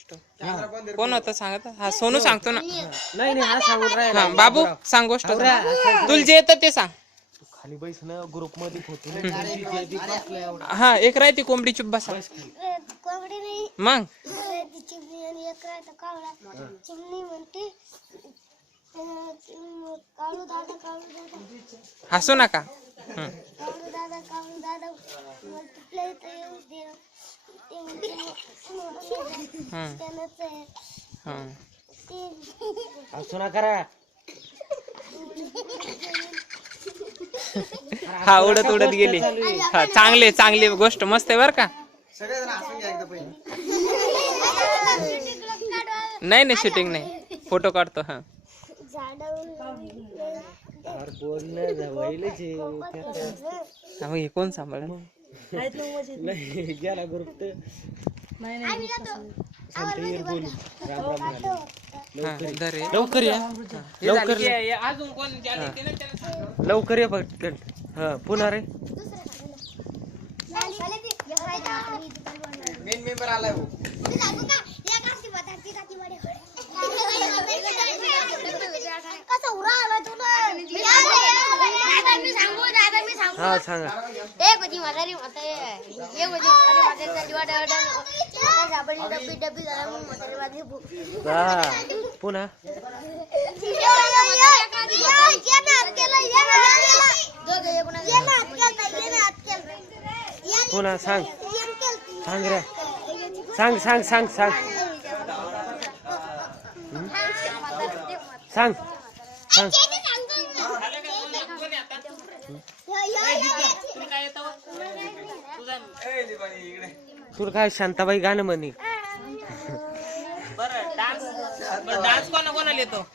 गोष्ट. कोण होतं सांगत? हा सोनू सांगतो ना. नाही नाही हा सांगून राहिला. हा बाबू सांग गोष्ट. तुला जे येतं ते सांग. खाली बैस ना ग्रुप मध्ये फोटो. हा एक राहते कोंबडी चुप बसा. कोंबडी नाही मग ती चिमणी आणि एक राहतं कावळा. चिमणी म्हणते काळू दादा हसू नका. काळू दादा मला तुला इथं येऊ दे. ते म्हणते त्यानंच असं ना करा. हा उडत उडत गेली. हा चांगले चांगली गोष्ट मस्त आहे बर का. नाही नाही शूटिंग नाही फोटो काढतो. हा हे कोण सांभाळ गेला ग्रुप तर लवकर या अजून कोण लवकर या पटकन. हा पुन्हा रे मेन मेंबर आलाय भाऊ. हा सांगा. एक होती म्हातारी म्हातारी एक होती म्हातारी डब्बी डब्बी झाला मग म्हातारी माझी भूक. हा पुन्हा पुन्हा सांग सांग रे सांग सांग सांग सांग सांग सांग. तुला काय शांताबाई गाणं म्हणे. बरं डान्स कोणा कोणाला येतो?